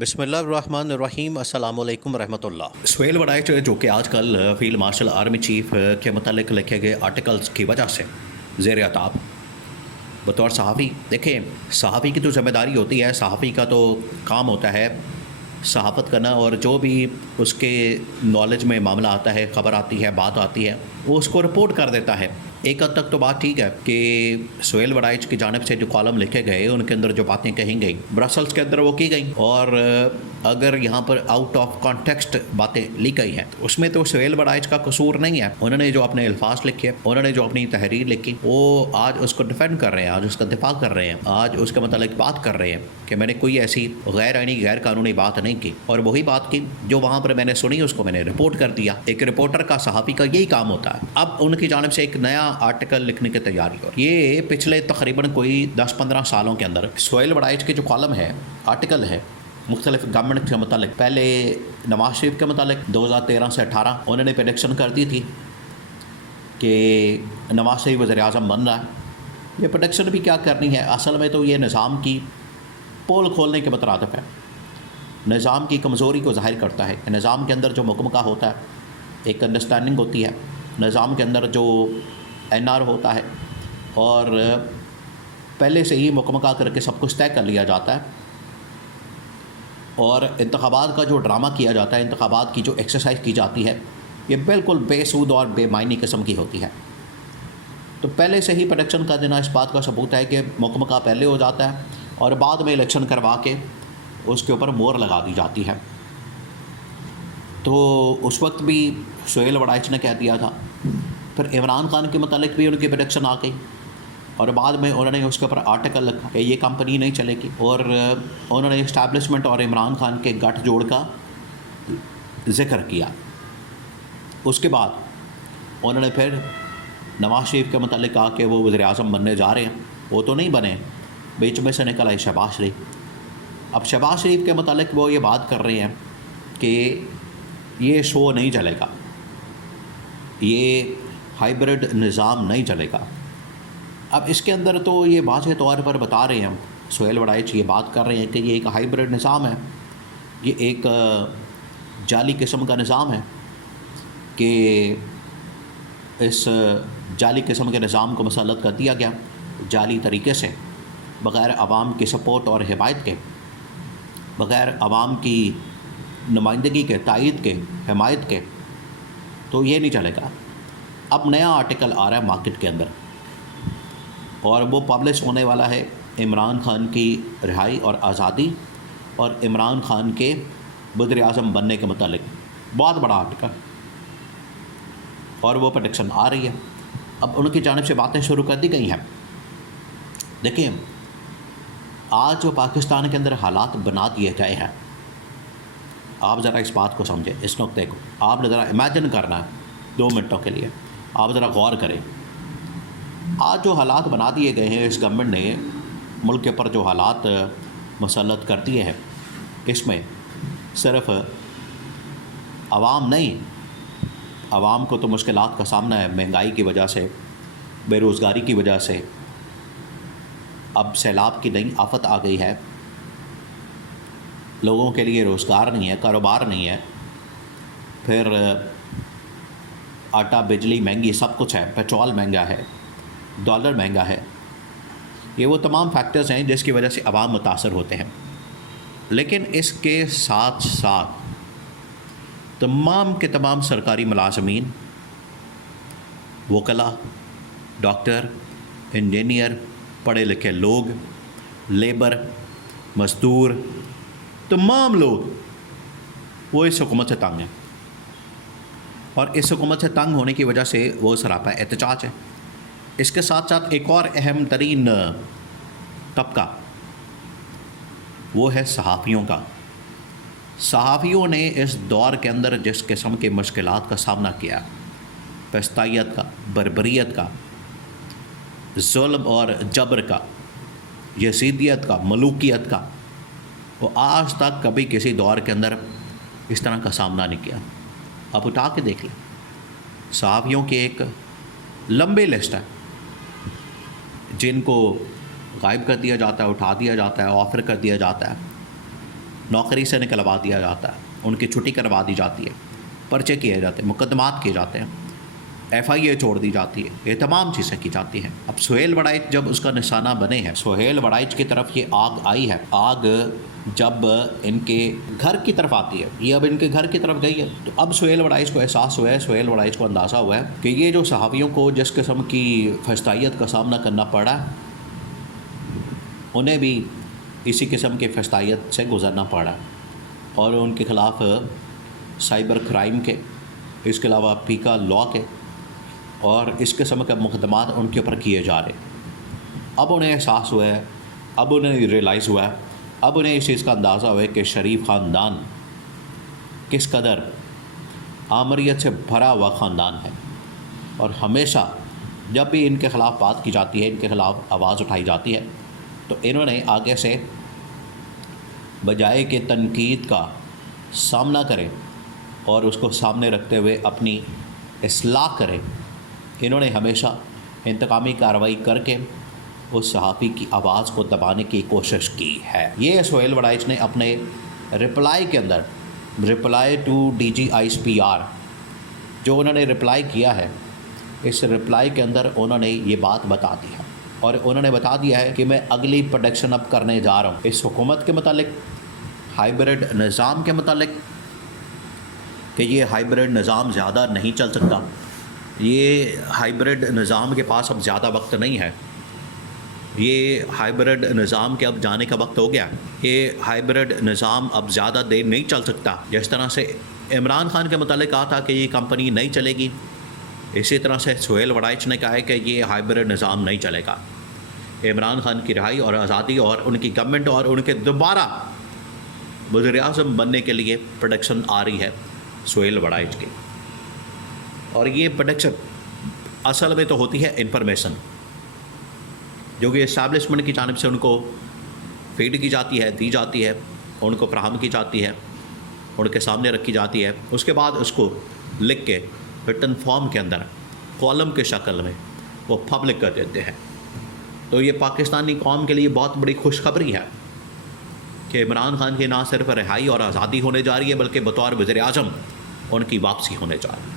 بسم اللہ الرحمن الرحیم السلام علیکم ورحمۃ اللہ۔ سہیل وڑائچ جو کہ آج کل فیلڈ مارشل آرمی چیف کے متعلق لکھے گئے آرٹیکلز کی وجہ سے زیر عتاب بطور صحافی، دیکھیں صحافی کی تو ذمہ داری ہوتی ہے، صحافی کا تو کام ہوتا ہے صحافت کرنا، اور جو بھی اس کے نالج میں معاملہ آتا ہے، خبر آتی ہے، بات آتی ہے، وہ اس کو رپورٹ کر دیتا ہے۔ ایک حد تک تو بات ٹھیک ہے کہ سہیل وڑائچ کی جانب سے جو کالم لکھے گئے ان کے اندر جو باتیں کہیں گئیں برسلز کے اندر وہ کی گئیں، اور اگر یہاں پر آؤٹ آف کانٹیکسٹ باتیں لی گئی ہیں اس میں تو سہیل وڑائچ کا قصور نہیں ہے۔ انہوں نے جو اپنے الفاظ لکھے، انہوں نے جو اپنی تحریر لکھی، وہ آج اس کو ڈیفینڈ کر رہے ہیں، آج اس کا دفاع کر رہے ہیں، آج اس کے متعلق بات کر رہے ہیں کہ میں نے کوئی ایسی غیر آئینی غیر قانونی بات نہیں کی، اور وہی بات کی جو وہاں پر میں نے سنی اس کو میں نے رپورٹ کر دیا۔ ایک رپورٹر کا، صحافی کا یہی کام ہوتا ہے۔ اب ان کی جانب سے ایک نیا آرٹیکل لکھنے کی تیاری ہو، یہ پچھلے تقریباً کوئی 10-15 سالوں کے اندر سہیل وڑائچ کے جو کالم ہے، آرٹیکل ہے مختلف گورنمنٹ کے متعلق، پہلے نواز شریف کے متعلق 2013 سے 18 انہوں نے پریڈکشن کر دی تھی کہ نواز شریف وزیر اعظم بن رہا ہے۔ یہ پریڈکشن بھی کیا کرنی ہے، اصل میں تو یہ نظام کی پول کھولنے کے مترادف ہے، نظام کی کمزوری کو ظاہر کرتا ہے کہ نظام کے اندر جو مکمکہ ہوتا ہے، ایک انڈرسٹینڈنگ ہوتی ہے نظام کے اندر، جو NR ہوتا ہے، اور پہلے سے ہی مکمکہ کر کے سب کچھ طے کر لیا جاتا ہے، اور انتخابات کا جو ڈرامہ کیا جاتا ہے، انتخابات کی جو ایکسرسائز کی جاتی ہے، یہ بالکل بے سود اور بے معنی قسم کی ہوتی ہے۔ تو پہلے سے ہی پریڈکشن کا دینا اس بات کا ثبوت ہے کہ مکمکہ پہلے ہو جاتا ہے اور بعد میں الیکشن کروا کے اس کے اوپر مہر لگا دی جاتی ہے۔ تو اس وقت بھی سہیل وڑائچ نے کہہ دیا تھا، پھر عمران خان کے متعلق بھی ان کی پریڈکشن آ گئی، اور بعد میں انہوں نے اس کے اوپر آرٹیکل لکھا کہ یہ کمپنی نہیں چلے گی، اور انہوں نے اسٹیبلشمنٹ اور عمران خان کے گٹھ جوڑ کا ذکر کیا۔ اس کے بعد انہوں نے پھر نواز شریف کے متعلق کہا کہ وہ وزیر اعظم بننے جا رہے ہیں، وہ تو نہیں بنے، بیچ میں سے نکل آئی شہباز شریف۔ اب شہباز شریف کے متعلق وہ یہ بات کر رہے ہیں کہ یہ شو نہیں چلے گا، یہ ہائیبرڈ نظام نہیں چلے گا۔ اب اس کے اندر تو یہ واضح طور پر بتا رہے ہیں، سہیل وڑائچ یہ بات کر رہے ہیں کہ یہ ایک ہائیبرڈ نظام ہے، یہ ایک جعلی قسم کا نظام ہے، کہ اس جعلی قسم کے نظام کو مسلط کر دیا گیا جعلی طریقے سے، بغیر عوام کی سپورٹ اور حمایت کے، بغیر عوام کی نمائندگی کے، تائید کے، حمایت کے، تو یہ نہیں چلے گا۔ اب نیا آرٹیکل آ رہا ہے مارکیٹ کے اندر، اور وہ پبلش ہونے والا ہے عمران خان کی رہائی اور آزادی اور عمران خان کے وزیر اعظم بننے کے متعلق، بہت بڑا آرٹیکل، اور وہ پریڈکشن آ رہی ہے۔ اب ان کی جانب سے باتیں شروع کر دی گئی ہیں۔ دیکھیں آج جو پاکستان کے اندر حالات بنا دیے گئے ہیں، آپ ذرا اس بات کو سمجھیں، اس نقطے کو آپ نے ذرا امیجن کرنا ہے 2 منٹوں کے لیے، آپ ذرا غور کریں۔ آج جو حالات بنا دیے گئے ہیں، اس گورنمنٹ نے ملک کے اوپر جو حالات مسلط کر دیے ہیں، اس میں صرف عوام نہیں، عوام کو تو مشکلات کا سامنا ہے، مہنگائی کی وجہ سے، بے روزگاری کی وجہ سے، اب سیلاب کی نئی آفت آ گئی ہے، لوگوں کے لیے روزگار نہیں ہے، کاروبار نہیں ہے، پھر آٹا، بجلی مہنگی، سب کچھ ہے، پیٹرول مہنگا ہے، ڈالر مہنگا ہے۔ یہ وہ تمام فیکٹرز ہیں جس کی وجہ سے عوام متاثر ہوتے ہیں، لیکن اس کے ساتھ ساتھ تمام کے تمام سرکاری ملازمین، وکلاء، ڈاکٹر، انجینئر، پڑھے لکھے لوگ، لیبر، مزدور، تمام لوگ وہ اس حکومت سے تنگ ہیں، اور اس حکومت سے تنگ ہونے کی وجہ سے وہ سراپا احتجاج ہے۔ اس کے ساتھ ساتھ ایک اور اہم ترین طبقہ وہ ہے صحافیوں کا۔ صحافیوں نے اس دور کے اندر جس قسم کی مشکلات کا سامنا کیا، پستائیت کا، بربریت کا، ظلم اور جبر کا، یزیدیت کا، ملوکیت کا، وہ آج تک کبھی کسی دور کے اندر اس طرح کا سامنا نہیں کیا۔ اب اٹھا کے دیکھ لیں، صحافیوں کی ایک لمبی لسٹ ہے جن کو غائب کر دیا جاتا ہے، اٹھا دیا جاتا ہے، آفر کر دیا جاتا ہے، نوکری سے نکلوا دیا جاتا ہے، ان کی چھٹی کروا دی جاتی ہے، پرچے کیے جاتے ہیں، مقدمات کیے جاتے ہیں، ایف آئی اے چھوڑ دی جاتی ہے، یہ تمام چیزیں کی جاتی ہیں۔ اب سہیل وڑائچ جب اس کا نشانہ بنے ہیں، سہیل وڑائچ کی طرف یہ آگ آئی ہے، آگ جب ان کے گھر کی طرف آتی ہے، یہ اب ان کے گھر کی طرف گئی ہے، تو اب سہیل وڑائچ کو احساس ہوا ہے، سہیل وڑائچ کو اندازہ ہوا ہے کہ یہ جو صحافیوں کو جس قسم کی فحشائیت کا سامنا کرنا پڑا ہے، انہیں بھی اسی قسم کے فحشائیت سے گزرنا پڑا ہے، اور ان کے خلاف سائبر کرائم کے، اس کے علاوہ پیکا لا کے اور اس قسم کے مقدمات ان کے اوپر کیے جا رہے ہیں۔ اب انہیں احساس ہوا ہے، اب انہیں ریئلائز ہوا ہے، اب انہیں اس چیز کا اندازہ ہوا ہے کہ شریف خاندان کس قدر آمریت سے بھرا ہوا خاندان ہے، اور ہمیشہ جب بھی ان کے خلاف بات کی جاتی ہے، ان کے خلاف آواز اٹھائی جاتی ہے، تو انہوں نے آگے سے بجائے کہ تنقید کا سامنا کریں اور اس کو سامنے رکھتے ہوئے اپنی اصلاح کریں، انہوں نے ہمیشہ انتقامی کارروائی کر کے اس صحافی کی آواز کو دبانے کی کوشش کی ہے۔ یہ سہیل وڑائچ نے اپنے رپلائی کے اندر، reply to D G I S P R, جو انہوں نے رپلائی کیا ہے، اس رپلائی کے اندر انہوں نے یہ بات بتا دی ہے، اور انہوں نے بتا دیا ہے کہ میں اگلی پروڈکشن اب کرنے جا رہا ہوں اس حکومت کے متعلق، ہائیبرڈ نظام کے متعلق، کہ یہ ہائیبرڈ نظام زیادہ نہیں چل سکتا، یہ ہائیبرڈ نظام کے پاس اب زیادہ وقت نہیں ہے، یہ ہائیبرڈ نظام کے اب جانے کا وقت ہو گیا، یہ ہائیبرڈ نظام اب زیادہ دیر نہیں چل سکتا۔ جس طرح سے عمران خان کے متعلق کہا تھا کہ یہ کمپنی نہیں چلے گی، اسی طرح سے سہیل وڑائچ نے کہا ہے کہ یہ ہائیبرڈ نظام نہیں چلے گا۔ عمران خان کی رہائی اور آزادی اور ان کی گورنمنٹ اور ان کے دوبارہ وزیر اعظم بننے کے لیے پروڈکشن آ رہی ہے سہیل وڑائچ کی، اور یہ پروڈکشن اصل میں تو ہوتی ہے انفارمیشن، جو کہ اسٹیبلشمنٹ کی جانب سے ان کو فیڈ کی جاتی ہے، دی جاتی ہے، ان کو فراہم کی جاتی ہے، ان کے سامنے رکھی جاتی ہے، اس کے بعد اس کو لکھ کے ریٹن فارم کے اندر کالم کے شکل میں وہ پبلک کر دیتے ہیں۔ تو یہ پاکستانی قوم کے لیے بہت بڑی خوشخبری ہے کہ عمران خان کی نہ صرف رہائی اور آزادی ہونے جا رہی ہے، بلکہ بطور وزیر اعظم ان کی واپسی ہونے جا رہی ہے۔